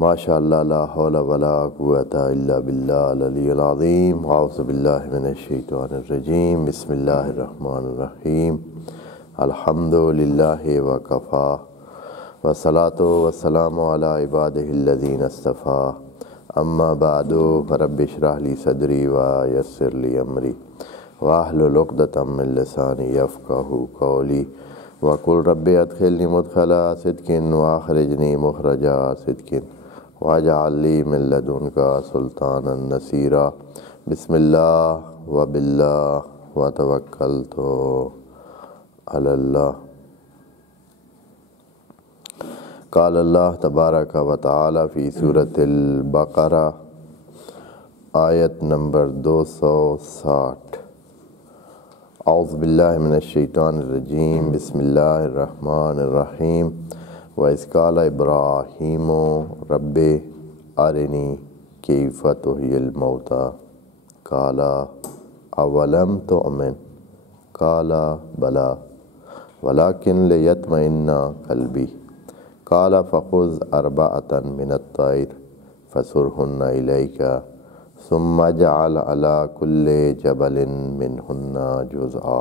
ماشاء اللہ لا حول ولا قوۃ الا باللہ العلی العظیم اعوذ باللہ من الشیطان الرجیم بسم اللہ الرحمن الرحیم الحمد للہ وکفا والصلاۃ والسلام علی عبادہ الذین اصطفیٰ اما بعد فرب اشرح لی صدری ویسر لی امری واحلل عقدۃ من لسانی یفقہوا قولی وقل رب ادخلنی مدخل صدق واخرجنی مخرج صدق واجعل لی من لدنک سلطانا نصیرا بسم اللہ وباللہ وتوکلت علی اللہ۔ قال اللہ تبارک و تعالی فی سورۃ البقرہ آیت نمبر 260 اعوذ باللہ من الشیطان الرجیم بسم اللہ الرحمن الرحیم وَإِذْ قَالَ إِبْرَاهِيمُ رَبِّ أَرِنِي كَيْفَ تُحْيِي الْمَوْتَىٰ قَالَ أَوَلَمْ تُؤْمِنْ قَالَ بَلَىٰ وَلَٰكِنْ لِيَطْمَئِنَّ قَلْبِي قَالَ فَخُذْ أَرْبَعَةً مِنَ الطَّيْرِ فَصُرْهُنَّ إِلَيْكَ ثُمَّ اجْعَلْ عَلَىٰ كُلِّ جَبَلٍ مِّنْهُنَّ جُزْءًا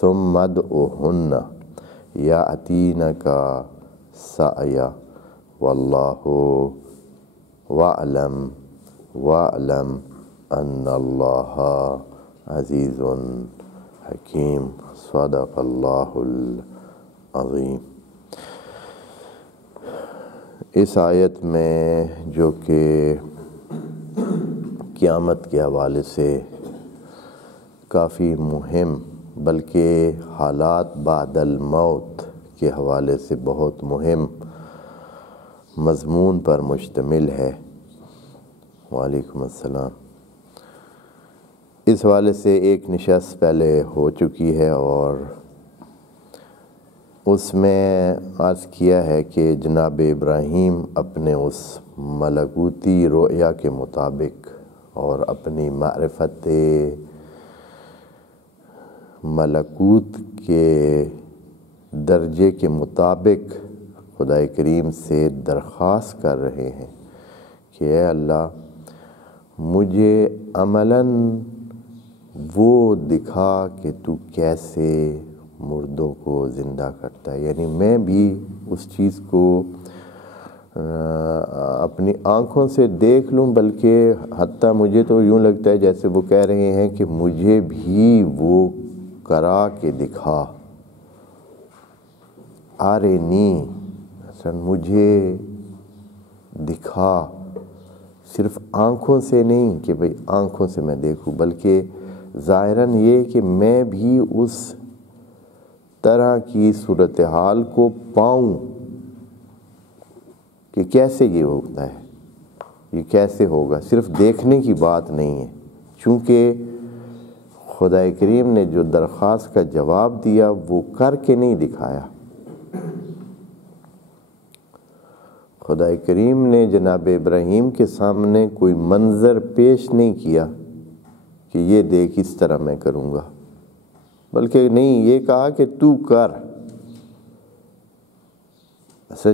ثُمَّ ادْعُهُنَّ يَأْتِينَكَ سعیا واللہ وَاعْلَمْ ان اللہ عزیز حکیم صدق اللہ العظیم۔ اس آیت میں جو کہ قیامت کے حوالے سے کافی مہم بلکہ حالات بعد الموت کے حوالے سے بہت مہم مضمون پر مشتمل ہے۔ وعلیکم السلام۔ اس حوالے سے ایک نشست پہلے ہو چکی ہے اور اس میں عرض کیا ہے کہ جناب ابراہیم اپنے اس ملکوتی رؤیا کے مطابق اور اپنی معرفت ملکوت کے درجے کے مطابق خدا کریم سے درخواست کر رہے ہیں کہ اے اللہ مجھے عملاً وہ دکھا کہ تو کیسے مردوں کو زندہ کرتا ہے، یعنی میں بھی اس چیز کو اپنی آنکھوں سے دیکھ لوں، بلکہ حتیٰ مجھے تو یوں لگتا ہے جیسے وہ کہہ رہے ہیں کہ مجھے بھی وہ کرا کے دکھا، آرینی حسن مجھے دکھا، صرف آنکھوں سے نہیں کہ بھئی آنکھوں سے میں دیکھوں، بلکہ ظاہراً یہ کہ میں بھی اس طرح کی صورتحال کو پاؤں کہ کیسے یہ ہوتا ہے، یہ کیسے ہوگا، صرف دیکھنے کی بات نہیں ہے، چونکہ خدا کریم نے جو درخواست کا جواب دیا وہ کر کے نہیں دکھایا۔ خدا کریم نے جناب ابراہیم کے سامنے کوئی منظر پیش نہیں کیا کہ یہ دیکھ اس طرح میں کروں گا، بلکہ نہیں، یہ کہا کہ تو کر۔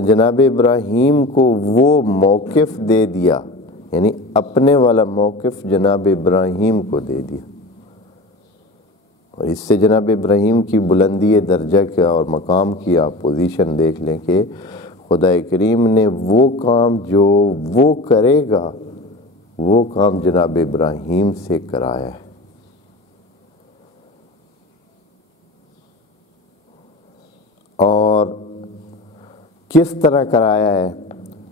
جناب ابراہیم کو وہ موقف دے دیا، یعنی اپنے والا موقف جناب ابراہیم کو دے دیا، اور اس سے جناب ابراہیم کی بلندی درجہ کا اور مقام کی آپ پوزیشن دیکھ لیں کہ خدا کریم نے وہ کام جو وہ کرے گا وہ کام جناب ابراہیم سے کرایا ہے۔ اور کس طرح کرایا ہے،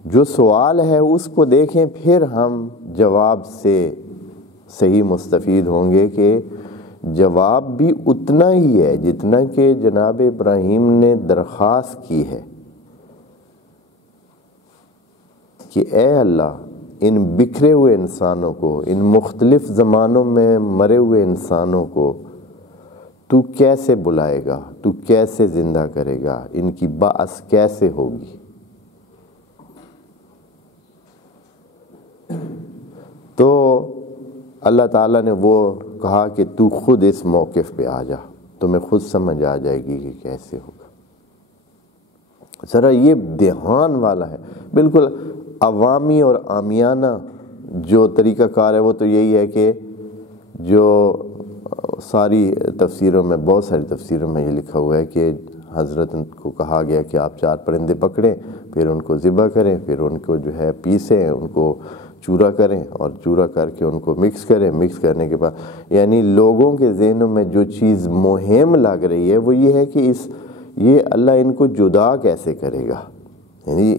جو سوال ہے اس کو دیکھیں، پھر ہم جواب سے صحیح مستفید ہوں گے کہ جواب بھی اتنا ہی ہے جتنا کہ جناب ابراہیم نے درخواست کی ہے کہ اے اللہ ان بکھرے ہوئے انسانوں کو، ان مختلف زمانوں میں مرے ہوئے انسانوں کو تو کیسے بلائے گا، تو کیسے زندہ کرے گا، ان کی بعث کیسے ہوگی۔ تو اللہ تعالیٰ نے وہ کہا کہ تو خود اس موقف پہ آ جا، تمہیں خود سمجھ آ جائے گی کہ کیسے ہوگا۔ ذرا یہ دھیان والا ہے، بالکل عوامی اور عامیانہ جو طریقہ کار ہے وہ تو یہی ہے کہ جو ساری تفسیروں میں، بہت ساری تفسیروں میں یہ لکھا ہوا ہے کہ حضرت کو کہا گیا کہ آپ 4 پرندے پکڑیں، پھر ان کو ذبح کریں، پھر ان کو جو ہے پیسیں، ان کو چورا کریں اور چورا کر کے ان کو مکس کریں، مکس کرنے کے بعد یعنی لوگوں کے ذہنوں میں جو چیز مہم لگ رہی ہے وہ یہ ہے کہ یہ اللہ ان کو جدا کیسے کرے گا، یعنی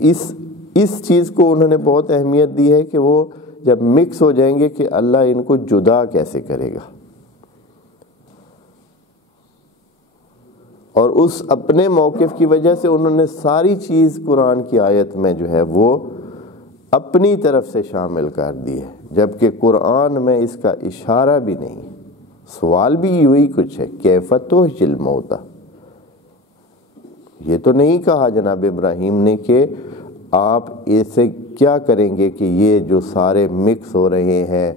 اس چیز کو انہوں نے بہت اہمیت دی ہے کہ وہ جب مکس ہو جائیں گے کہ اللہ ان کو جدا کیسے کرے گا۔ اور اس اپنے موقف کی وجہ سے انہوں نے ساری چیز قرآن کی آیت میں جو ہے وہ اپنی طرف سے شامل کر دی ہے، جبکہ قرآن میں اس کا اشارہ بھی نہیں۔ سوال بھی یہی کچھ ہے، کیف تحیی الموتیٰ، یہ تو نہیں کہا جناب ابراہیم نے کہ آپ ایسے کیا کریں گے کہ یہ جو سارے مکس ہو رہے ہیں،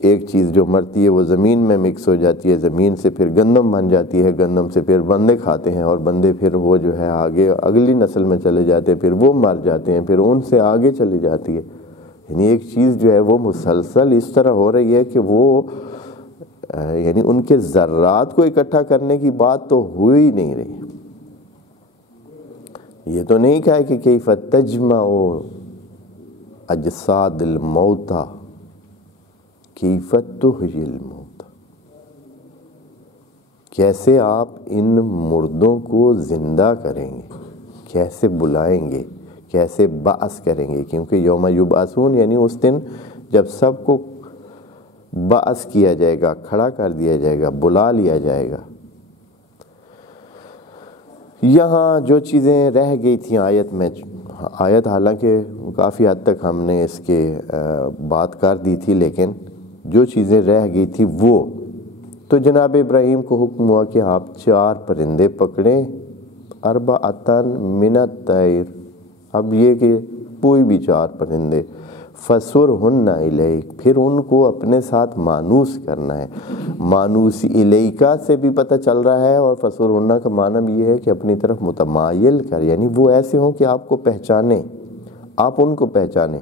ایک چیز جو مرتی ہے وہ زمین میں مکس ہو جاتی ہے، زمین سے پھر گندم بن جاتی ہے، گندم سے پھر بندے کھاتے ہیں اور بندے پھر وہ جو ہے آگے اگلی نسل میں چلے جاتے ہیں، پھر وہ مر جاتے ہیں، پھر ان سے آگے چلی جاتی ہے۔ یعنی ایک چیز جو ہے وہ مسلسل اس طرح ہو رہی ہے کہ وہ یعنی ان کے ذرات کو اکٹھا کرنے کی بات تو ہو ہی نہیں رہی۔ یہ تو نہیں کہا کہ کیف تجمع اجساد الموتى کیف تحیی الموتى، کیسے آپ ان مردوں کو زندہ کریں گے، کیسے بلائیں گے، کیسے بعث کریں گے، کیونکہ یوم یبعثون یعنی اس دن جب سب کو بعث کیا جائے گا، کھڑا کر دیا جائے گا، بلا لیا جائے گا۔ یہاں جو چیزیں رہ گئی تھیں آیت میں، آیت حالانکہ کافی حد تک ہم نے اس کے بات کر دی تھی، لیکن جو چیزیں رہ گئی تھی وہ تو جناب ابراہیم کو حکم ہوا کہ آپ 4 پرندے پکڑیں، اربعۃ من الطیر، اب یہ کہ کوئی بھی 4 پرندے، فَسُرْهُنَّ إِلَيْكَ، پھر ان کو اپنے ساتھ مانوس کرنا ہے۔ مانوس الیکا سے بھی پتہ چل رہا ہے، اور فَسُرْهُنَّ کا معنی بھی یہ ہے کہ اپنی طرف متمائل کر، یعنی وہ ایسے ہوں کہ آپ کو پہچانیں، آپ ان کو پہچانیں۔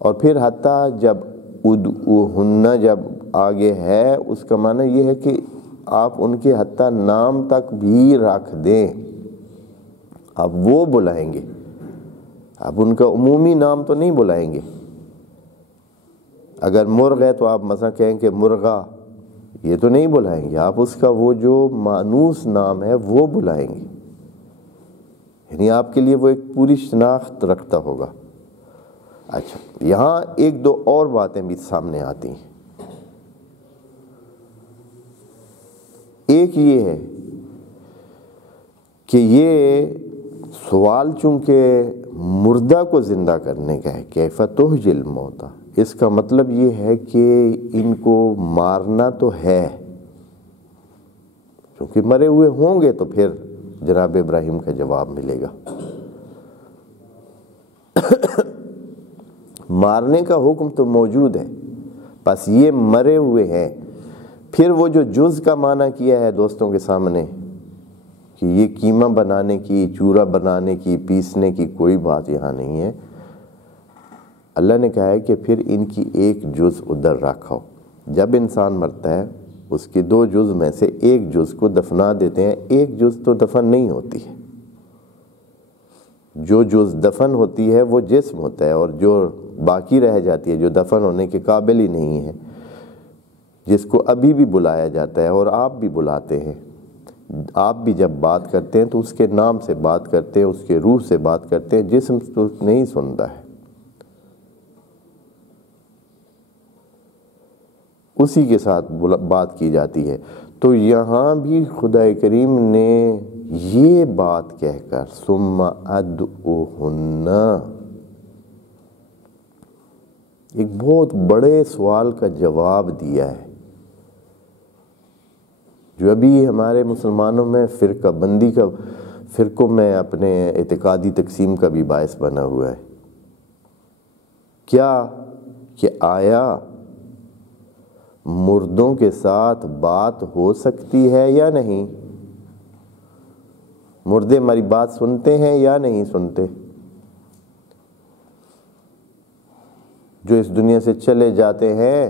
اور پھر حتیٰ جب ادعوہن جب آگے ہے، اس کا معنی یہ ہے کہ آپ ان کے حتیٰ نام تک بھی رکھ دیں، آپ وہ بلائیں گے، آپ ان کا عمومی نام تو نہیں بلائیں گے۔ اگر مرغ ہے تو آپ مثلا کہیں کہ مرغا، یہ تو نہیں بلائیں گے، آپ اس کا وہ جو مانوس نام ہے وہ بلائیں گے، یعنی آپ کے لیے وہ ایک پوری شناخت رکھتا ہوگا۔ اچھا، یہاں 1-2 اور باتیں بھی سامنے آتی ہیں۔ ایک یہ ہے کہ یہ سوال چونکہ مردہ کو زندہ کرنے کا ہے، کیف تحیی الموتیٰ، اس کا مطلب یہ ہے کہ ان کو مارنا تو ہے، کیونکہ مرے ہوئے ہوں گے تو پھر جناب ابراہیم کا جواب ملے گا۔ مارنے کا حکم تو موجود ہے، بس یہ مرے ہوئے ہیں۔ پھر وہ جو جز کا معنی کیا ہے دوستوں کے سامنے کہ یہ قیمہ بنانے کی، چورا بنانے کی، پیسنے کی کوئی بات یہاں نہیں ہے۔ اللہ نے کہا ہے کہ پھر ان کی ایک جز ادھر رکھو۔ جب انسان مرتا ہے اس کی 2 جز میں سے ایک جز کو دفنا دیتے ہیں، ایک جز تو دفن نہیں ہوتی ہے۔ جو جز دفن ہوتی ہے وہ جسم ہوتا ہے، اور جو باقی رہ جاتی ہے جو دفن ہونے کے قابل ہی نہیں ہے، جس کو ابھی بھی بلایا جاتا ہے، اور آپ بھی بلاتے ہیں، آپ بھی جب بات کرتے ہیں تو اس کے نام سے بات کرتے ہیں، اس کے روح سے بات کرتے ہیں، جسم تو نہیں سنتا ہے، اسی کے ساتھ بات کی جاتی ہے۔ تو یہاں بھی خدا کریم نے یہ بات کہہ کر ثم ادعوہن، ایک بہت بڑے سوال کا جواب دیا ہے، جو ابھی ہمارے مسلمانوں میں فرقہ بندی کا، فرقوں میں اپنے اعتقادی تقسیم کا بھی باعث بنا ہوا ہے۔ کیا کہ آیا مردوں کے ساتھ بات ہو سکتی ہے یا نہیں؟ مردے ہماری بات سنتے ہیں یا نہیں سنتے؟ جو اس دنیا سے چلے جاتے ہیں،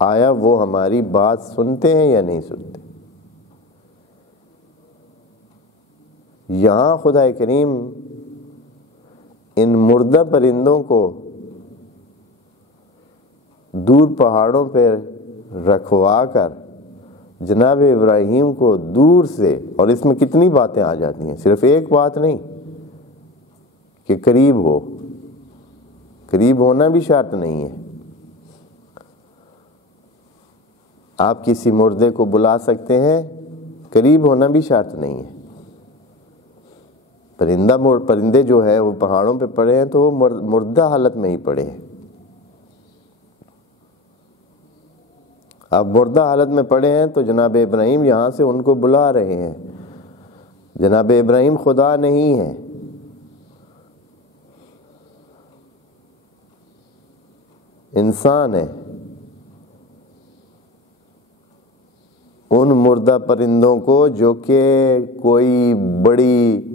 آیا وہ ہماری بات سنتے ہیں یا نہیں سنتے؟ یہاں خدا کریم ان مردہ پرندوں کو دور پہاڑوں پہ رکھوا کر جناب ابراہیم کو دور سے، اور اس میں کتنی باتیں آ جاتی ہیں، صرف ایک بات نہیں کہ قریب ہو، قریب ہونا بھی شرط نہیں ہے۔ آپ کسی مردے کو بلا سکتے ہیں، قریب ہونا بھی شرط نہیں ہے۔ پرندے جو ہے وہ پہاڑوں پہ پڑے ہیں تو وہ مردہ حالت میں ہی پڑے ہیں۔ اب مردہ حالت میں پڑے ہیں تو جناب ابراہیم یہاں سے ان کو بلا رہے ہیں۔ جناب ابراہیم خدا نہیں ہے، انسان ہے۔ ان مردہ پرندوں کو جو کہ کوئی بڑی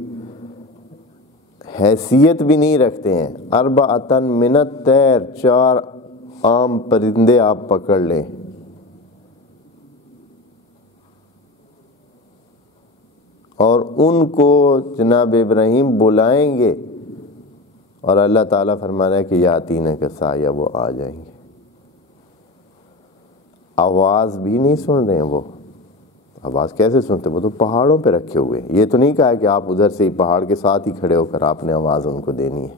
حیثیت بھی نہیں رکھتے ہیں، اربعۃ من الطیر، 4 عام پرندے آپ پکڑ لیں، اور ان کو جناب ابراہیم بلائیں گے، اور اللہ تعالیٰ فرما رہا ہے کہ یاتینک سعیا، وہ آ جائیں گے۔ آواز بھی نہیں سن رہے ہیں وہ، آواز کیسے سنتے؟ وہ تو پہاڑوں پہ رکھے ہوئے ہیں۔ یہ تو نہیں کہا کہ آپ ادھر سے ہی پہاڑ کے ساتھ ہی کھڑے ہو کر آپ نے آواز ان کو دینی ہے۔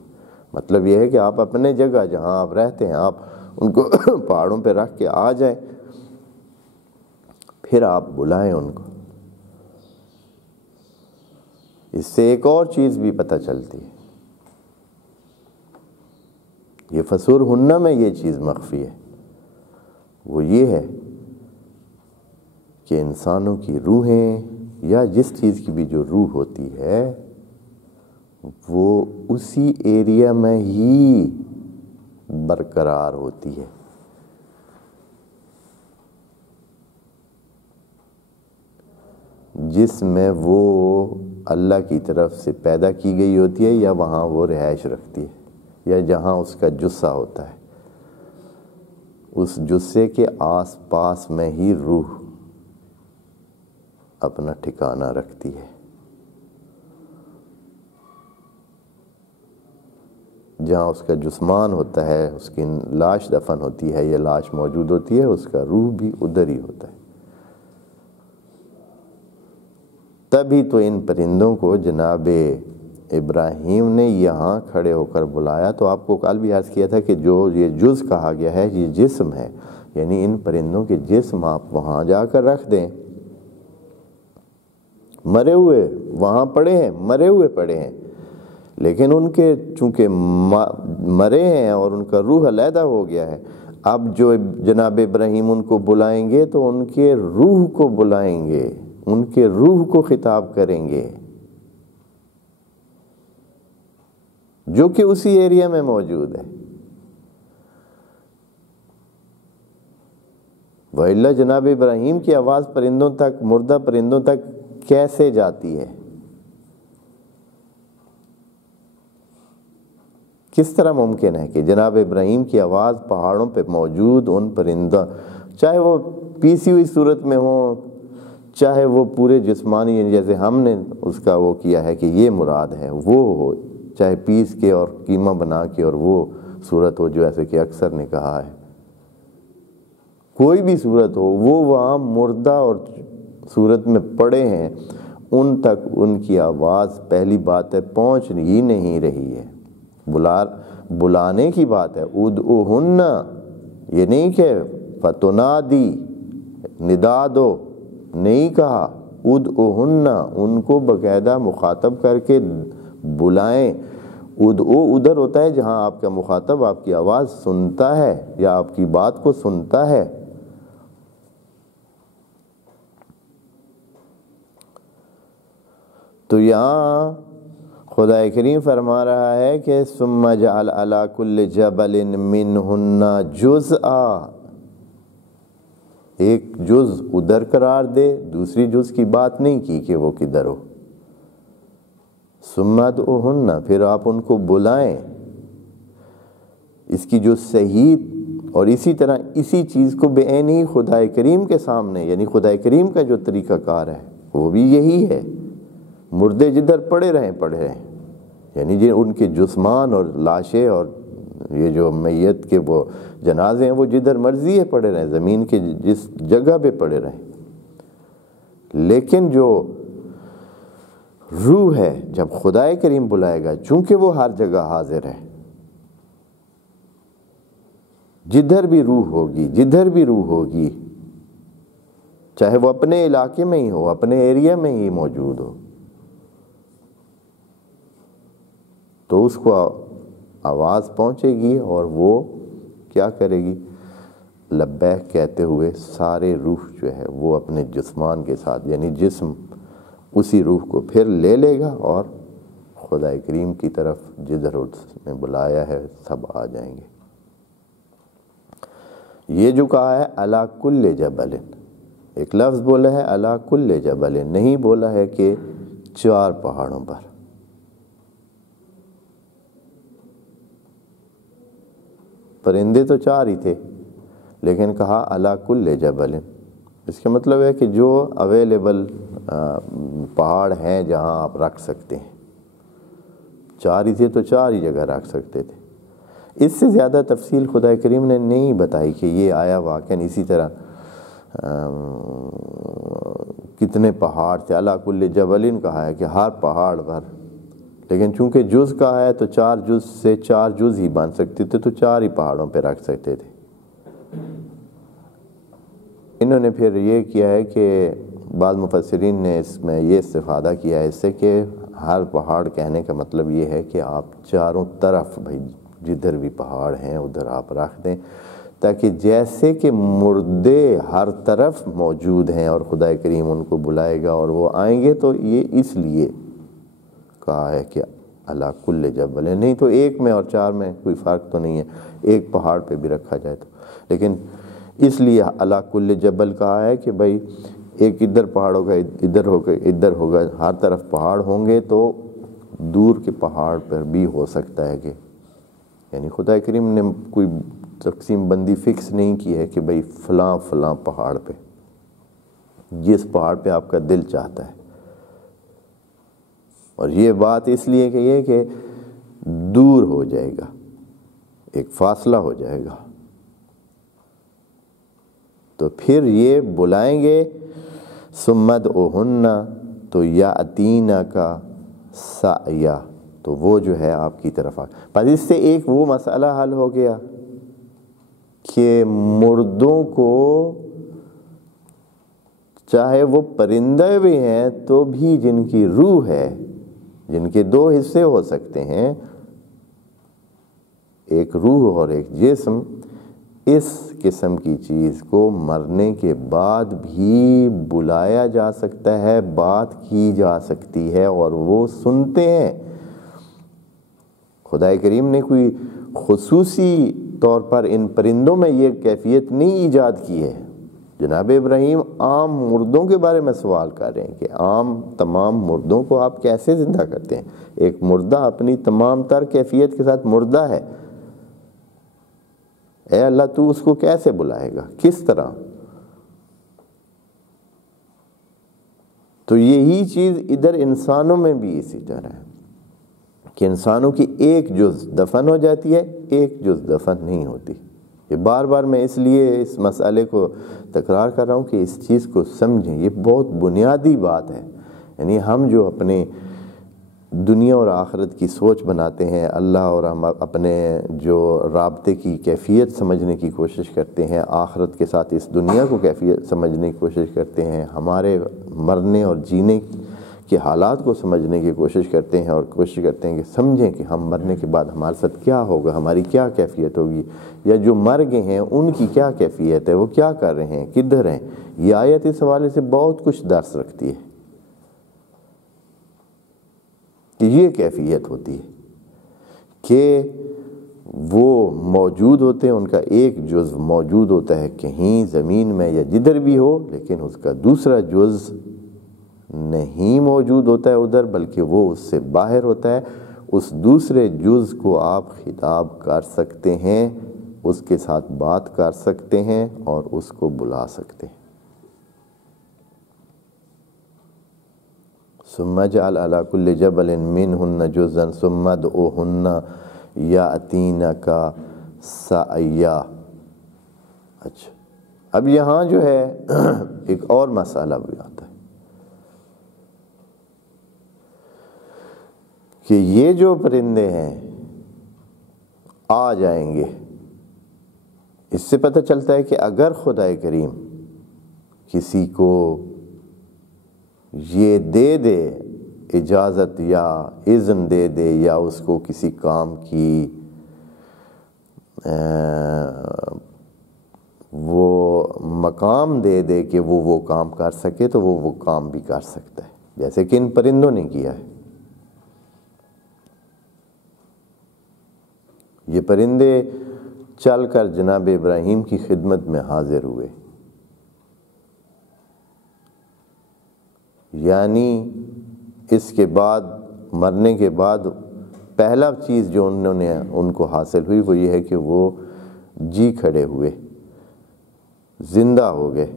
مطلب یہ ہے کہ آپ اپنے جگہ جہاں آپ رہتے ہیں آپ ان کو پہاڑوں پہ رکھ کے آ جائیں، پھر آپ بلائیں ان کو۔ اس سے ایک اور چیز بھی پتہ چلتی ہے، یہ فسور ہنہ میں یہ چیز مخفی ہے، وہ یہ ہے کہ انسانوں کی روحیں یا جس چیز کی بھی جو روح ہوتی ہے وہ اسی ایریا میں ہی برقرار ہوتی ہے۔ جس میں وہ اللہ کی طرف سے پیدا کی گئی ہوتی ہے، یا وہاں وہ رہائش رکھتی ہے، یا جہاں اس کا جثہ ہوتا ہے، اس جثے کے آس پاس میں ہی روح اپنا ٹھکانہ رکھتی ہے۔ جہاں اس کا جسمان ہوتا ہے، اس کی لاش دفن ہوتی ہے یا لاش موجود ہوتی ہے، اس کا روح بھی ادھر ہی ہوتا ہے۔ تبھی تو ان پرندوں کو جناب ابراہیم نے یہاں کھڑے ہو کر بلایا۔ تو آپ کو کل بھی عرض کیا تھا کہ جو یہ جز کہا گیا ہے یہ جسم ہے، یعنی ان پرندوں کے جسم آپ وہاں جا کر رکھ دیں، مرے ہوئے وہاں پڑے ہیں، مرے ہوئے پڑے ہیں، لیکن ان کے چونکہ مرے ہیں اور ان کا روح علیحدہ ہو گیا ہے، اب جو جناب ابراہیم ان کو بلائیں گے تو ان کے روح کو بلائیں گے، ان کے روح کو خطاب کریں گے جو کہ اسی ایریا میں موجود ہے۔ وَإِلَّا جناب ابراہیم کی آواز پرندوں تک، مردہ پرندوں تک کیسے جاتی ہے؟ کس طرح ممکن ہے کہ جناب ابراہیم کی آواز پہاڑوں پہ موجود ان پرندہ، چاہے وہ پیسی ہوئی صورت میں ہوں، چاہے وہ پورے جسمانی، جیسے ہم نے اس کا وہ کیا ہے کہ یہ مراد ہے، وہ ہو، چاہے پیس کے اور قیمہ بنا کے اور وہ صورت ہو جو ایسے کہ اکثر نے کہا ہے، کوئی بھی صورت ہو، وہ وہاں مردہ اور صورت میں پڑے ہیں، ان تک ان کی آواز پہلی بات ہے پہنچ ہی نہیں رہی ہے۔ بلانے کی بات ہے، ادعوہن، یہ نہیں کہ فتنادی، ندا دو، نہیں کہا، ادعوہن، ان کو باقاعدہ مخاطب کر کے بلائیں۔ ادعو ادھر ہوتا ہے جہاں آپ کا مخاطب آپ کی آواز سنتا ہے یا آپ کی بات کو سنتا ہے۔ تو یہاں خدا کریم فرما رہا ہے کہ ثم جعل علی کل جبل منہن جزءا، ایک جز ادھر قرار دے، دوسری جز کی بات نہیں کی کہ وہ کدھر ہو۔ ثم ادعوہن، پھر آپ ان کو بلائیں۔ اس کی جو صحیح، اور اسی طرح اسی چیز کو بے عینی خدائے کریم کے سامنے، یعنی خدائے کریم کا جو طریقہ کار ہے وہ بھی یہی ہے، مردے جدھر پڑے رہیں، یعنی ان کے جسمان اور لاشیں اور یہ جو میت کے وہ جنازے ہیں وہ جدھر مرضی ہے پڑے رہیں، زمین کے جس جگہ پہ پڑے رہیں، لیکن جو روح ہے جب خدائے کریم بلائے گا، چونکہ وہ ہر جگہ حاضر ہے، جدھر بھی روح ہوگی چاہے وہ اپنے علاقے میں ہی ہو، اپنے ایریا میں ہی موجود ہو، تو اس کو آواز پہنچے گی اور وہ کیا کرے گی؟ لبیک کہتے ہوئے سارے روح جو ہے وہ اپنے جسمان کے ساتھ، یعنی جسم اسی روح کو پھر لے لے گا اور خدا کریم کی طرف جدھر اس نے بلایا ہے سب آ جائیں گے۔ یہ جو کہا ہے علی کل جبل، ایک لفظ بولا ہے علی کل جبل، نہیں بولا ہے کہ 4 پہاڑوں پر۔ پرندے تو 4 ہی تھے، لیکن کہا علی کل جبل، اس کا مطلب ہے کہ جو اویلیبل پہاڑ ہیں جہاں آپ رکھ سکتے ہیں، 4 ہی تھے تو 4 ہی جگہ رکھ سکتے تھے۔ اس سے زیادہ تفصیل خدا کریم نے نہیں بتائی کہ یہ آیا واقعاً اسی طرح کتنے پہاڑ تھے، علی کل جبل کہا ہے کہ ہر پہاڑ پر، لیکن چونکہ جز کہا ہے تو 4 جز سے 4 جز ہی بن سکتے تھے، تو 4 ہی پہاڑوں پہ رکھ سکتے تھے۔ انہوں نے پھر یہ کیا ہے کہ بعض مفسرین نے اس میں یہ استفادہ کیا ہے اس سے کہ ہر پہاڑ کہنے کا مطلب یہ ہے کہ آپ چاروں طرف بھائی جدھر بھی پہاڑ ہیں ادھر آپ رکھ دیں، تاکہ جیسے کہ مردے ہر طرف موجود ہیں اور خدا کریم ان کو بلائے گا اور وہ آئیں گے، تو یہ اس لیے کہا ہے کہ علی کل جبل، نہیں تو 1 میں اور 4 میں کوئی فرق تو نہیں ہے، ایک پہاڑ پہ بھی رکھا جائے تو، لیکن اس لیے علی کل جبل کہا ہے کہ بھائی ایک ادھر پہاڑ ہوگا، ادھر ہوگا، ہر طرف پہاڑ ہوں گے تو دور کے پہاڑ پر بھی ہو سکتا ہے کہ، یعنی خدا کریم نے کوئی تقسیم بندی فکس نہیں کی ہے کہ بھئی فلاں فلاں پہاڑ پہ، جس پہاڑ پہ آپ کا دل چاہتا ہے۔ اور یہ بات اس لیے کہ یہ کہ دور ہو جائے گا، ایک فاصلہ ہو جائے گا، تو پھر یہ بلائیں گے سمد اوہن تو یاتینا کا سعیا، تو وہ جو ہے آپ کی طرف پس اس سے ایک وہ مسئلہ حل ہو گیا کہ مردوں کو چاہے وہ پرندے بھی ہیں تو بھی جن کی روح ہے، جن کے 2 حصے ہو سکتے ہیں، ایک روح اور ایک جسم، اس قسم کی چیز کو مرنے کے بعد بھی بلایا جا سکتا ہے، بات کی جا سکتی ہے اور وہ سنتے ہیں۔ خدا کریم نے کوئی خصوصی طور پر ان پرندوں میں یہ کیفیت نہیں ایجاد کی ہے۔ جناب ابراہیم عام مردوں کے بارے میں سوال کر رہے ہیں کہ عام تمام مردوں کو آپ کیسے زندہ کرتے ہیں؟ ایک مردہ اپنی تمام تر کیفیت کے ساتھ مردہ ہے، اے اللہ تو اس کو کیسے بلائے گا، کس طرح؟ تو یہی چیز ادھر انسانوں میں بھی اسی طرح ہے کہ انسانوں کی ایک جز دفن ہو جاتی ہے، ایک جز دفن نہیں ہوتی۔ یہ بار بار میں اس لیے اس مسئلے کو تکرار کر رہا ہوں کہ اس چیز کو سمجھیں، یہ بہت بنیادی بات ہے۔ یعنی ہم جو اپنے دنیا اور آخرت کی سوچ بناتے ہیں، اللہ اور ہم اپنے جو رابطے کی کیفیت سمجھنے کی کوشش کرتے ہیں، آخرت کے ساتھ اس دنیا کو کیفیت سمجھنے کی کوشش کرتے ہیں، ہمارے مرنے اور جینے کے حالات کو سمجھنے کی کوشش کرتے ہیں اور کوشش کرتے ہیں کہ سمجھیں کہ ہم مرنے کے بعد ہمارے ساتھ کیا ہوگا، ہماری کیا کیفیت ہوگی، یا جو مر گئے ہیں ان کی کیا کیفیت ہے، وہ کیا کر رہے ہیں، کدھر ہیں۔ یہ آیت اس حوالے سے بہت کچھ درس رکھتی ہے کہ یہ کیفیت ہوتی ہے کہ وہ موجود ہوتے ہیں، ان کا ایک جز موجود ہوتا ہے کہیں زمین میں یا جدھر بھی ہو، لیکن اس کا دوسرا جز نہیں موجود ہوتا ہے ادھر، بلکہ وہ اس سے باہر ہوتا ہے۔ اس دوسرے جز کو آپ خطاب کر سکتے ہیں، اس کے ساتھ بات کر سکتے ہیں اور اس کو بلا سکتے ہیں۔ ثم اجعل على كل جبل منهن جزءا ثم ادعوهن يأتينك سعيا۔ اچھا، اب یہاں جو ہے ایک اور مسئلہ بھی آتا ہے کہ یہ جو پرندے ہیں آ جائیں گے، اس سے پتہ چلتا ہے کہ اگر خدا کریم کسی کو یہ دے دے اجازت یا اذن دے دے، یا اس کو کسی کام کی وہ مقام دے دے کہ وہ کام کر سکے، تو وہ کام بھی کر سکتا ہے، جیسے کہ ان پرندوں نے کیا ہے۔ یہ پرندے چل کر جناب ابراہیم کی خدمت میں حاضر ہوئے، یعنی اس کے بعد مرنے کے بعد پہلا چیز جو انہوں نے ان کو حاصل ہوئی وہ یہ ہے کہ وہ جی کھڑے ہوئے، زندہ ہو گئے۔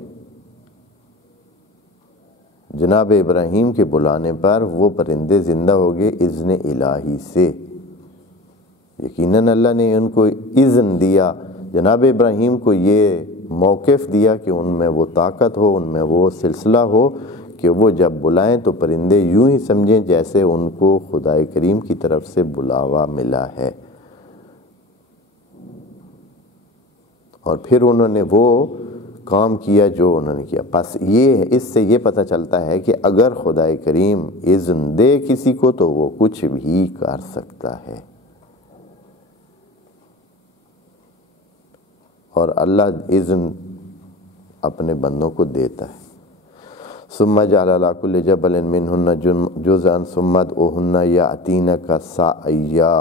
جناب ابراہیم کے بلانے پر وہ پرندے زندہ ہو گئے اذن الہی سے۔ یقیناً اللہ نے ان کو اذن دیا، جناب ابراہیم کو یہ موقف دیا کہ ان میں وہ طاقت ہو، ان میں وہ سلسلہ ہو کہ وہ جب بلائیں تو پرندے یوں ہی سمجھیں جیسے ان کو خدا کریم کی طرف سے بلاوا ملا ہے، اور پھر انہوں نے وہ کام کیا جو انہوں نے کیا۔ پس اس سے یہ پتہ چلتا ہے کہ اگر خدا کریم اذن دے کسی کو تو وہ کچھ بھی کر سکتا ہے، اور اللہ اذن اپنے بندوں کو دیتا ہے۔ ثم جعل على كل جبل منهن جزءا ثم ادعوهن يأتينك سعيا،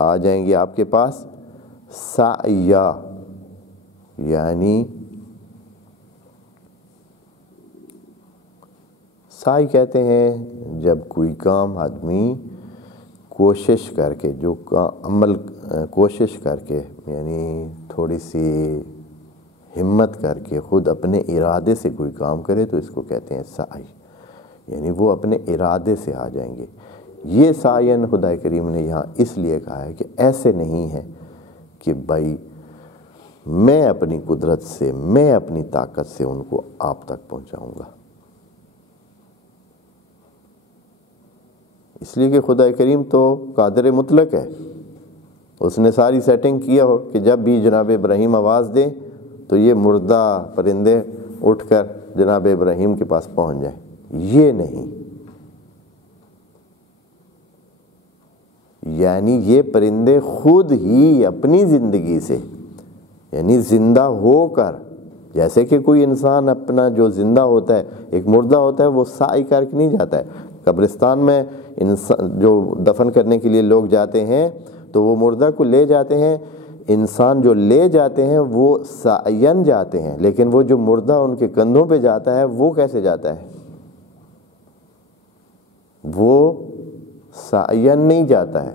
آ جائیں گے آپ کے پاس سعيا، یعنی سعی کہتے ہیں جب کوئی کام آدمی کوشش کر کے، جو عمل کوشش کر کے، یعنی تھوڑی سی ہمت کر کے خود اپنے ارادے سے کوئی کام کرے تو اس کو کہتے ہیں سعی، یعنی وہ اپنے ارادے سے آ جائیں گے۔ یہ سعین خدا کریم نے یہاں اس لیے کہا ہے کہ ایسے نہیں ہے کہ بھائی میں اپنی قدرت سے، میں اپنی طاقت سے ان کو آپ تک پہنچاؤں گا، اس لیے کہ خدا کریم تو قادر مطلق ہے، اس نے ساری سیٹنگ کیا ہو کہ جب بھی جناب ابراہیم آواز دیں تو یہ مردہ پرندے اٹھ کر جناب ابراہیم کے پاس پہنچ جائیں۔ یہ نہیں، یعنی یہ پرندے خود ہی اپنی زندگی سے، یعنی زندہ ہو کر، جیسے کہ کوئی انسان اپنا جو زندہ ہوتا ہے، ایک مردہ ہوتا ہے، وہ سعی کر کے نہیں جاتا ہے قبرستان میں، انسان جو دفن کرنے کے لیے لوگ جاتے ہیں تو وہ مردہ کو لے جاتے ہیں، انسان جو لے جاتے ہیں وہ سعین جاتے ہیں، لیکن وہ جو مردہ ان کے کندھوں پہ جاتا ہے وہ کیسے جاتا ہے؟ وہ سعین نہیں جاتا ہے،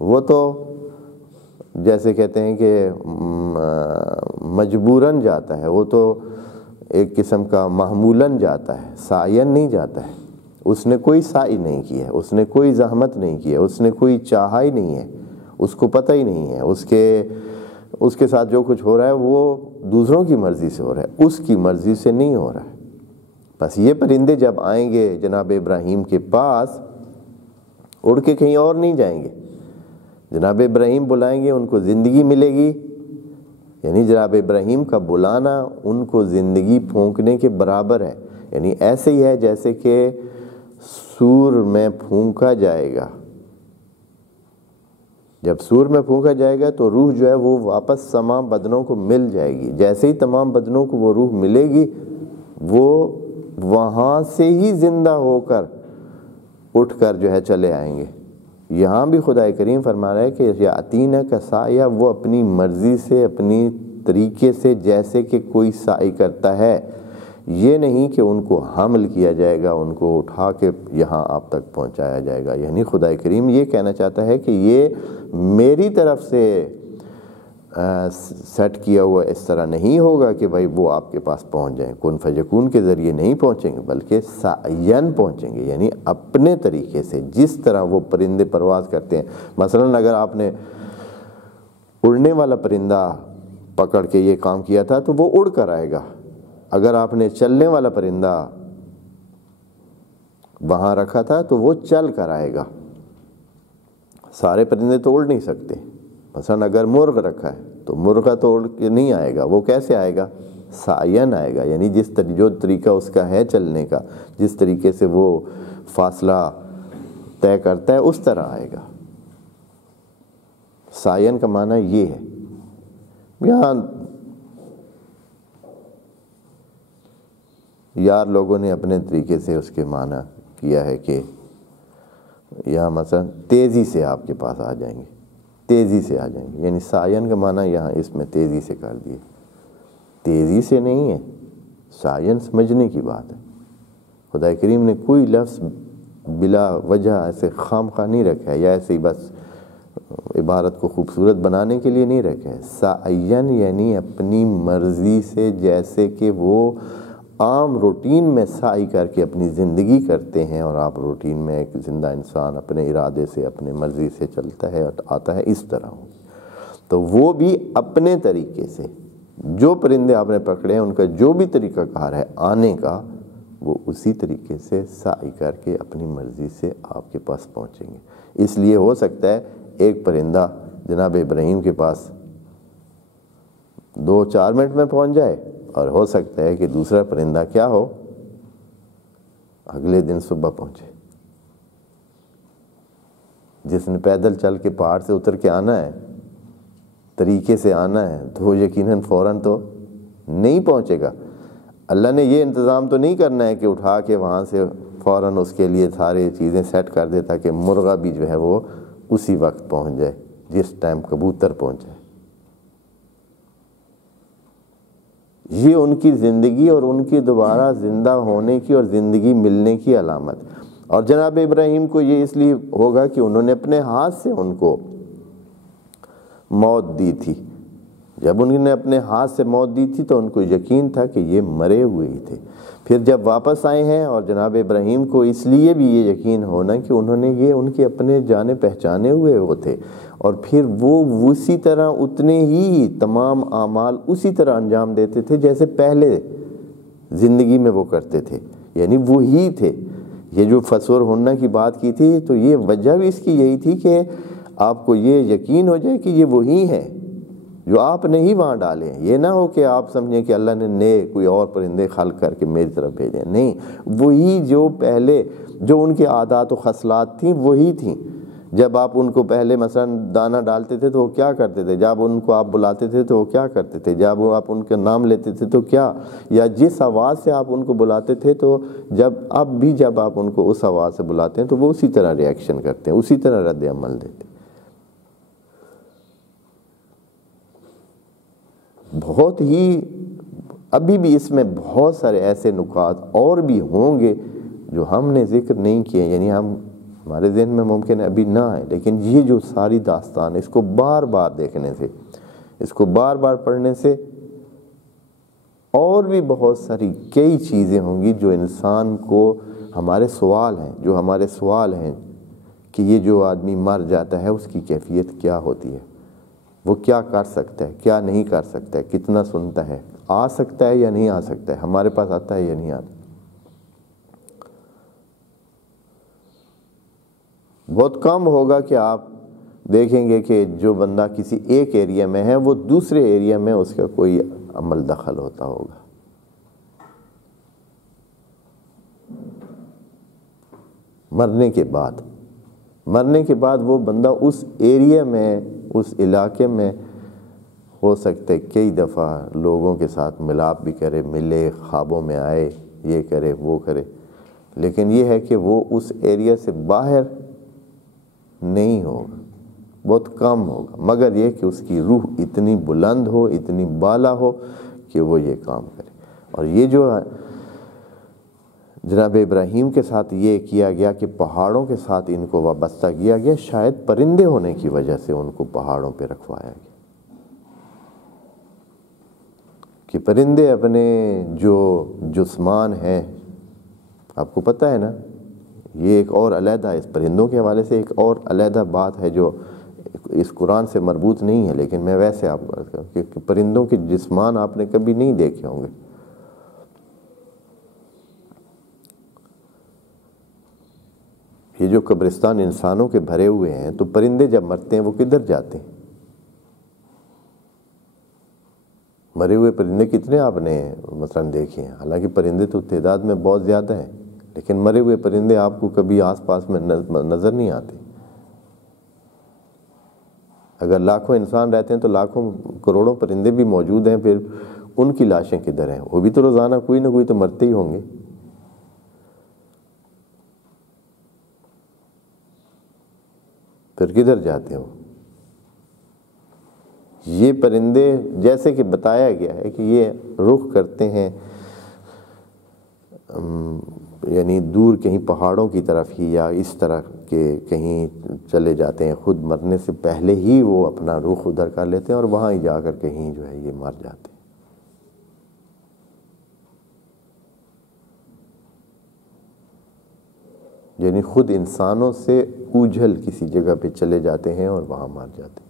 وہ تو جیسے کہتے ہیں کہ مجبوراً جاتا ہے، وہ تو ایک قسم کا محمولاً جاتا ہے، سعین نہیں جاتا ہے۔ اس نے کوئی سعی نہیں کی ہے، اس نے کوئی زحمت نہیں کی ہے، اس نے کوئی چاہا ہی نہیں ہے، اس کو پتہ ہی نہیں ہے، اس کے ساتھ جو کچھ ہو رہا ہے وہ دوسروں کی مرضی سے ہو رہا ہے، اس کی مرضی سے نہیں ہو رہا ہے۔ بس یہ پرندے جب آئیں گے جناب ابراہیم کے پاس، اڑ کے کہیں اور نہیں جائیں گے، جناب ابراہیم بلائیں گے، ان کو زندگی ملے گی، یعنی جناب ابراہیم کا بلانا ان کو زندگی پھونکنے کے برابر ہے، یعنی ایسے ہی ہے جیسے کہ سور میں پھونکا جائے گا، جب سور میں پھونکا جائے گا تو روح جو ہے وہ واپس تمام بدنوں کو مل جائے گی، جیسے ہی تمام بدنوں کو وہ روح ملے گی وہ وہاں سے ہی زندہ ہو کر اٹھ کر جو ہے چلے آئیں گے۔ یہاں بھی خدا کریم فرما رہا ہے کہ یاتینا کا سایہ، وہ اپنی مرضی سے، اپنی طریقے سے، جیسے کہ کوئی سعی کرتا ہے، یہ نہیں کہ ان کو حمل کیا جائے گا، ان کو اٹھا کے یہاں آپ تک پہنچایا جائے گا، یعنی خدا کریم یہ کہنا چاہتا ہے کہ یہ میری طرف سے سیٹ کیا ہوا اس طرح نہیں ہوگا کہ بھائی وہ آپ کے پاس پہنچ جائیں، کن فیکون کے ذریعے نہیں پہنچیں گے، بلکہ سعین پہنچیں گے، یعنی اپنے طریقے سے، جس طرح وہ پرندے پرواز کرتے ہیں۔ مثلا اگر آپ نے اڑنے والا پرندہ پکڑ کے یہ کام کیا تھا تو وہ اڑ کر آئے گا، اگر آپ نے چلنے والا پرندہ وہاں رکھا تھا تو وہ چل کر آئے گا۔ سارے پرندے تو اڑ نہیں سکتے، مثلا اگر مرغ رکھا ہے تو مرغہ تو اڑ کے نہیں آئے گا، وہ کیسے آئے گا؟ سعین آئے گا، یعنی جو طریقہ اس کا ہے چلنے کا، جس طریقے سے وہ فاصلہ طے کرتا ہے اس طرح آئے گا۔ سعین کا معنی یہ ہے۔ یہاں یار لوگوں نے اپنے طریقے سے اس کے معنی کیا ہے کہ یہاں مثلا تیزی سے آپ کے پاس آ جائیں گے، تیزی سے آ جائیں گے، یعنی سعین کا معنی یہاں اس میں تیزی سے کر دیے۔ تیزی سے نہیں ہے، سعین سمجھنے کی بات ہے۔ خدا کریم نے کوئی لفظ بلا وجہ ایسے خام خواہ نہیں رکھا ہے، یا ایسے ہی بس عبارت کو خوبصورت بنانے کے لیے نہیں رکھا ہے۔ سعین یعنی اپنی مرضی سے، جیسے کہ وہ عام روٹین میں سعی کر کے اپنی زندگی کرتے ہیں، اور آپ روٹین میں ایک زندہ انسان اپنے ارادے سے، اپنے مرضی سے چلتا ہے اور آتا ہے، اس طرح ہو تو وہ بھی اپنے طریقے سے، جو پرندے آپ نے پکڑے ہیں ان کا جو بھی طریقہ کار ہے آنے کا، وہ اسی طریقے سے سعی کر کے اپنی مرضی سے آپ کے پاس پہنچیں گے۔ اس لیے ہو سکتا ہے ایک پرندہ جناب ابراہیم کے پاس 2-4 منٹ میں پہنچ جائے، اور ہو سکتا ہے کہ دوسرا پرندہ کیا ہو، اگلے دن صبح پہنچے۔ جس نے پیدل چل کے پہاڑ سے اتر کے آنا ہے، طریقے سے آنا ہے، تو وہ یقیناً فوراً تو نہیں پہنچے گا۔ اللہ نے یہ انتظام تو نہیں کرنا ہے کہ اٹھا کے وہاں سے فوراً اس کے لیے سارے چیزیں سیٹ کر دے تاکہ مرغہ بھی جو ہے وہ اسی وقت پہنچ جائے جس ٹائم کبوتر پہنچے۔ یہ ان کی زندگی اور ان کی دوبارہ زندہ ہونے کی اور زندگی ملنے کی علامت۔ اور جناب ابراہیم کو یہ اس لیے ہوگا کہ انہوں نے اپنے ہاتھ سے ان کو موت دی تھی۔ جب انہوں نے اپنے ہاتھ سے موت دی تھی تو ان کو یقین تھا کہ یہ مرے ہوئے ہی تھے۔ پھر جب واپس آئے ہیں، اور جناب ابراہیم کو اس لیے بھی یہ یقین ہونا کہ انہوں نے یہ ان کے اپنے جانے پہچانے ہوئے وہ تھے، اور پھر وہ اسی طرح اتنے ہی تمام اعمال اسی طرح انجام دیتے تھے جیسے پہلے زندگی میں وہ کرتے تھے، یعنی وہی تھے۔ یہ جو فسور ہونا کی بات کی تھی تو یہ وجہ بھی اس کی یہی تھی کہ آپ کو یہ یقین ہو جائے کہ یہ وہی ہیں جو آپ نے ہی وہاں ڈالے ہیں۔ یہ نہ ہو کہ آپ سمجھیں کہ اللہ نے نئے کوئی اور پرندے خلق کر کے میری طرف بھیجے، نہیں، وہی جو پہلے جو ان کے عادات و خصلات تھیں وہی تھیں۔ جب آپ ان کو پہلے مثلا دانہ ڈالتے تھے تو وہ کیا کرتے تھے، جب ان کو آپ بلاتے تھے تو وہ کیا کرتے تھے، جب آپ ان کا نام لیتے تھے تو کیا، یا جس آواز سے آپ ان کو بلاتے تھے تو اب بھی جب آپ ان کو اس آواز سے بلاتے ہیں تو وہ اسی طرح ریئیکشن کرتے ہیں، اسی طرح رد عمل دیتے ہیں۔ بہت ہی ابھی بھی اس میں بہت سارے ایسے نکات اور بھی ہوں گے جو ہم نے ذکر نہیں کیے، یعنی ہمارے ذہن میں ممکن ہے ابھی نہ آئے، لیکن یہ جو ساری داستان اس کو بار بار دیکھنے سے، اس کو بار بار پڑھنے سے اور بھی بہت ساری کئی چیزیں ہوں گی جو انسان کو ہمارے سوال ہیں کہ یہ جو آدمی مر جاتا ہے اس کی کیفیت کیا ہوتی ہے، وہ کیا کر سکتا ہے، کیا نہیں کر سکتا ہے، کتنا سنتا ہے، آ سکتا ہے یا نہیں آ سکتا ہے، ہمارے پاس آتا ہے یا نہیں آتا۔ بہت کم ہوگا کہ آپ دیکھیں گے کہ جو بندہ کسی ایک ایریا میں ہے وہ دوسرے ایریا میں اس کا کوئی عمل دخل ہوتا ہوگا۔ مرنے کے بعد وہ بندہ اس ایریا میں، اس علاقے میں ہو سکتا ہے کئی دفعہ لوگوں کے ساتھ ملاپ بھی کرے، ملے، خوابوں میں آئے، یہ کرے وہ کرے، لیکن یہ ہے کہ وہ اس ایریا سے باہر نہیں ہوگا، بہت کم ہوگا، مگر یہ کہ اس کی روح اتنی بلند ہو، اتنی بالا ہو کہ وہ یہ کام کرے۔ اور یہ جو جناب ابراہیم کے ساتھ یہ کیا گیا کہ پہاڑوں کے ساتھ ان کو وابستہ کیا گیا، شاید پرندے ہونے کی وجہ سے ان کو پہاڑوں پہ رکھوایا گیا کہ پرندے اپنے جو جسمان ہیں، آپ کو پتہ ہے نا، یہ ایک اور علیحدہ، اس پرندوں کے حوالے سے ایک اور علیحدہ بات ہے جو اس قرآن سے مربوط نہیں ہے، لیکن میں ویسے آپ کو بات کروں کہ پرندوں کے جسمان آپ نے کبھی نہیں دیکھے ہوں گے۔ یہ جو قبرستان انسانوں کے بھرے ہوئے ہیں، تو پرندے جب مرتے ہیں وہ کدھر جاتے ہیں؟ مرے ہوئے پرندے کتنے آپ نے مثلاً دیکھے ہیں؟ حالانکہ پرندے تو تعداد میں بہت زیادہ ہیں، لیکن مرے ہوئے پرندے آپ کو کبھی آس پاس میں نظر نہیں آتے۔ اگر لاکھوں انسان رہتے ہیں تو لاکھوں کروڑوں پرندے بھی موجود ہیں، پھر ان کی لاشیں کدھر ہیں؟ وہ بھی تو روزانہ کوئی نہ کوئی تو مرتے ہی ہوں گے۔ پھر کدھر جاتے ہیں وہ؟ یہ پرندے جیسے کہ بتایا گیا ہے کہ یہ رخ کرتے ہیں یعنی دور کہیں پہاڑوں کی طرف ہی، یا اس طرح کہ کہیں چلے جاتے ہیں، خود مرنے سے پہلے ہی وہ اپنا رخ ادھر کر لیتے ہیں اور وہاں ہی جا کر کہیں جو ہے یہ مر جاتے ہیں۔ یعنی خود انسانوں سے اوجھل کسی جگہ پہ چلے جاتے ہیں اور وہاں مر جاتے ہیں۔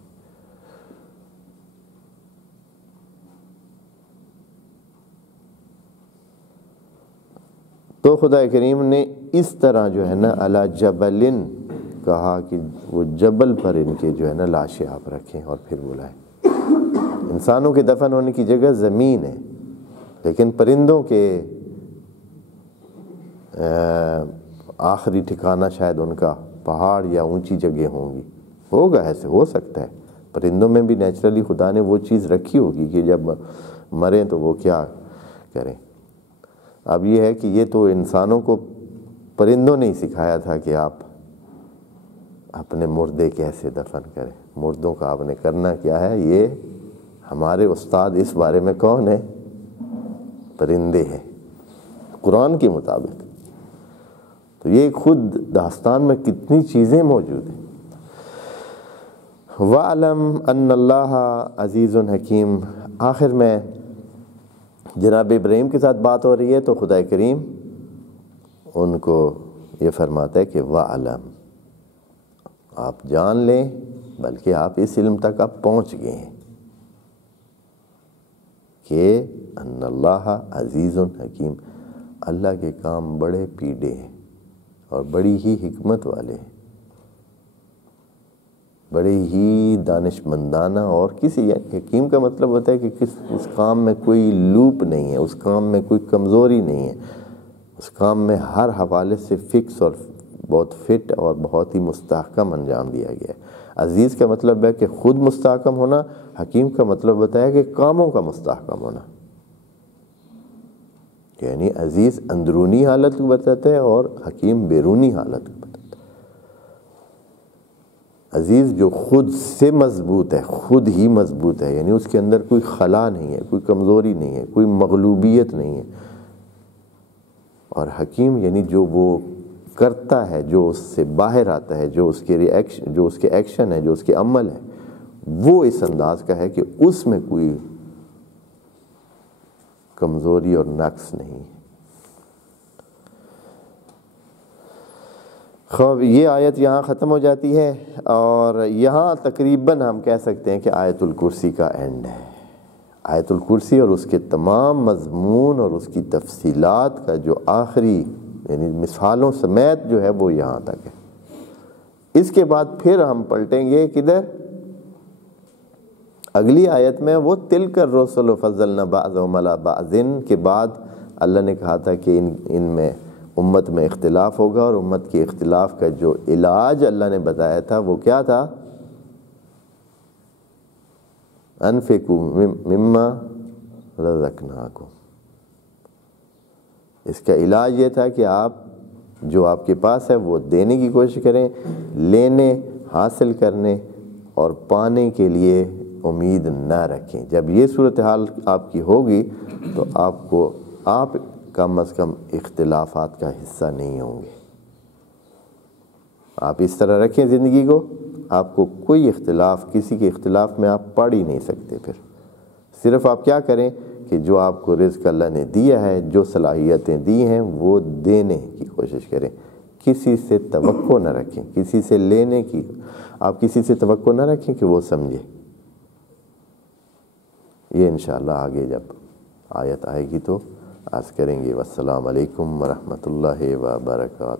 تو خدا کریم نے اس طرح جو ہے نا علی جبل کہا کہ وہ جبل پر ان کے جو ہے نا لاشیں آپ رکھیں اور پھر بلائیں۔ انسانوں کے دفن ہونے کی جگہ زمین ہے، لیکن پرندوں کے آخری ٹھکانہ شاید ان کا پہاڑ یا اونچی جگہ ہوں گی، ہوگا، ایسے ہو سکتا ہے۔ پرندوں میں بھی نیچرلی خدا نے وہ چیز رکھی ہوگی کہ جب مریں تو وہ کیا کریں۔ اب یہ ہے کہ یہ تو انسانوں کو پرندوں نے ہی سکھایا تھا کہ آپ اپنے مردے کیسے دفن کریں، مردوں کا آپ نے کرنا کیا ہے۔ یہ ہمارے استاد اس بارے میں کون ہے؟ پرندے ہیں قرآن کے مطابق۔ تو یہ خود داستان میں کتنی چیزیں موجود ہیں۔ وَاعْلَمْ أَنَّ اللَّهَ عَزِيزٌ حَكِيمٌ۔ آخر میں جناب ابراہیم کے ساتھ بات ہو رہی ہے تو خدا کریم ان کو یہ فرماتا ہے کہ وَاعْلَمْ، آپ جان لیں، بلکہ آپ اس علم تک آپ پہنچ گئے ہیں کہ ان اللہ عزیز حکیم، اللہ کے کام بڑے پیڑے ہیں اور بڑی ہی حکمت والے ہیں، بڑے ہی دانش مندانہ، اور کسی حکیم کا مطلب ہوتا ہے کہ اس کام میں کوئی لوپ نہیں ہے، اس کام میں کوئی کمزوری نہیں ہے، اس کام میں ہر حوالے سے فکس اور بہت فٹ اور بہت ہی مستحکم انجام دیا گیا ہے۔ عزیز کا مطلب ہے کہ خود مستحکم ہونا، حکیم کا مطلب ہوتا ہے کہ کاموں کا مستحکم ہونا۔ یعنی عزیز اندرونی حالت کو بتاتا ہے اور حکیم بیرونی حالت کو بتاتا ہے۔ عزیز جو خود سے مضبوط ہے، خود ہی مضبوط ہے، یعنی اس کے اندر کوئی خلا نہیں ہے، کوئی کمزوری نہیں ہے، کوئی مغلوبیت نہیں ہے، اور حکیم یعنی جو وہ کرتا ہے، جو اس سے باہر آتا ہے، جو اس کے ریئیکشن، جو اس کے ایکشن ہے، جو اس کے عمل ہے، وہ اس انداز کا ہے کہ اس میں کوئی کمزوری اور نقص نہیں ہے۔ خوب یہ آیت یہاں ختم ہو جاتی ہے، اور یہاں تقریباً ہم کہہ سکتے ہیں کہ آیت الکرسی کا اینڈ ہے۔ آیت الکرسی اور اس کے تمام مضمون اور اس کی تفصیلات کا جو آخری یعنی مثالوں سمیت جو ہے وہ یہاں تک ہے۔ اس کے بعد پھر ہم پلٹیں گے کدھر؟ اگلی آیت میں وہ تلک الرسل فضلنا بعضهم علی بعض کے بعد اللہ نے کہا تھا کہ ان میں امت میں اختلاف ہوگا، اور امت کے اختلاف کا جو علاج اللہ نے بتایا تھا وہ کیا تھا؟ انفقوا مما رزقناکم۔ اس کا علاج یہ تھا کہ آپ جو آپ کے پاس ہے وہ دینے کی کوشش کریں، لینے، حاصل کرنے اور پانے کے لیے امید نہ رکھیں۔ جب یہ صورتحال آپ کی ہوگی تو آپ کم از کم اختلافات کا حصہ نہیں ہوں گے۔ آپ اس طرح رکھیں زندگی کو، آپ کو کوئی اختلاف، کسی کے اختلاف میں آپ پڑ ہی نہیں سکتے۔ پھر صرف آپ کیا کریں کہ جو آپ کو رزق اللہ نے دیا ہے، جو صلاحیتیں دی ہیں وہ دینے کی کوشش کریں۔ کسی سے توقع نہ رکھیں، کسی سے لینے کی آپ کسی سے توقع نہ رکھیں کہ وہ سمجھے۔ یہ انشاءاللہ آگے جب آیت آئے گی تو عرض کریں گے۔ والسلام علیکم ورحمۃ اللہ وبرکاتہ۔